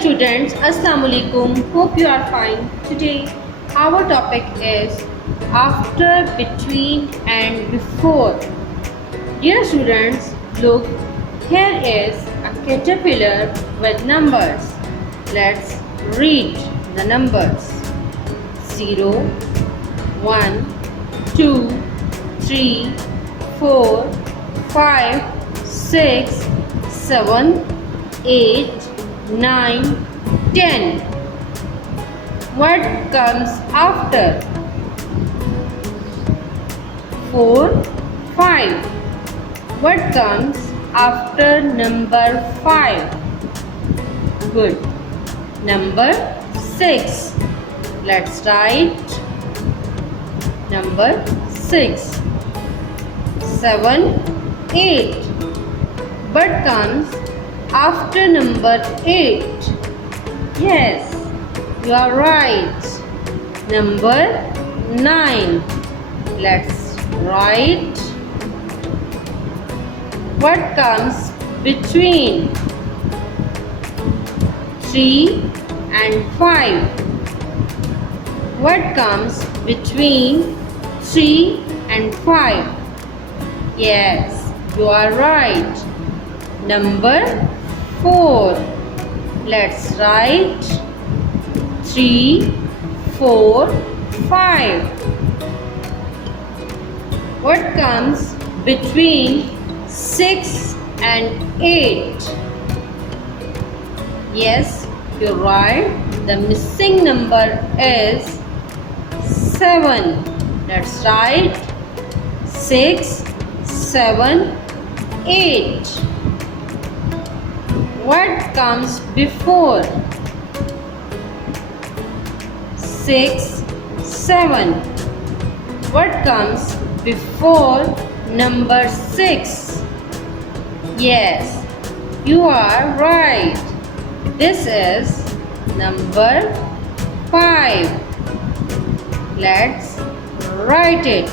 students, Assalamu alaikum. Hope you are fine. Today our topic is after, between and before. Dear students, look, here is a caterpillar with numbers. Let's read the numbers. 0, 1, 2, 3, 4, 5, 6, 7, 8, 9, 10. What comes after? 4, 5. What comes after number 5? Good. Number 6. Let's write number 6. 7, 8. What comes after number 8? Yes, you are right. Number 9. Let's write. What comes between 3 and 5? What comes between 3 and 5? Yes, you are right. Number 4. Let's write 3, 4, 5. What comes between 6 and 8? Yes, you're right. The missing number is 7. Let's write 6, 7, 8. What comes before 6, 7? What comes before number 6? Yes, you are right. This is number 5. Let's write it.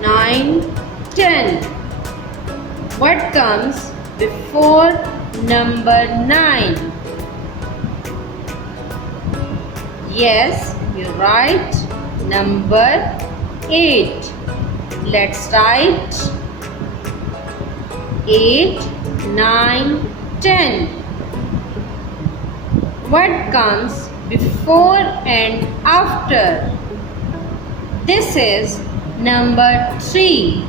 9, 10. What comes before number 9? Yes, you're right. Number 8. Let's write 8, 9, 10. What comes before and after? This is number 3.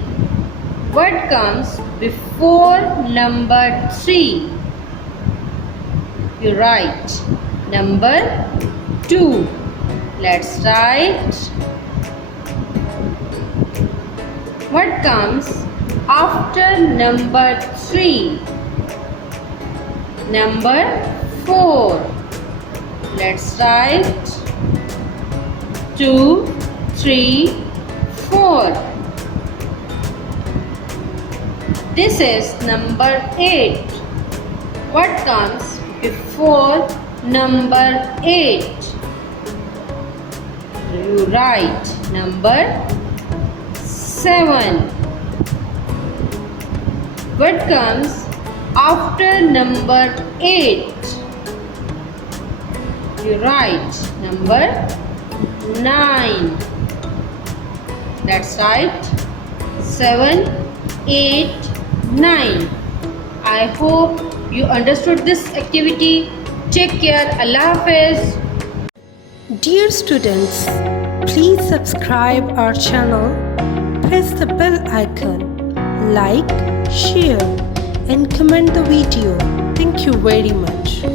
What comes before number 3? You're right. Number 2. Let's write. What comes after number 3? Number 4. Let's write 2, 3, 4. This is number 8. What comes before number 8? You write number 7. What comes after number 8? You write number 9. That's right. 7, 8, 9. I hope you understood this activity. Take care. Allah Hafiz. Dear students, please subscribe our channel, press the bell icon, like, share and comment the video. Thank you very much.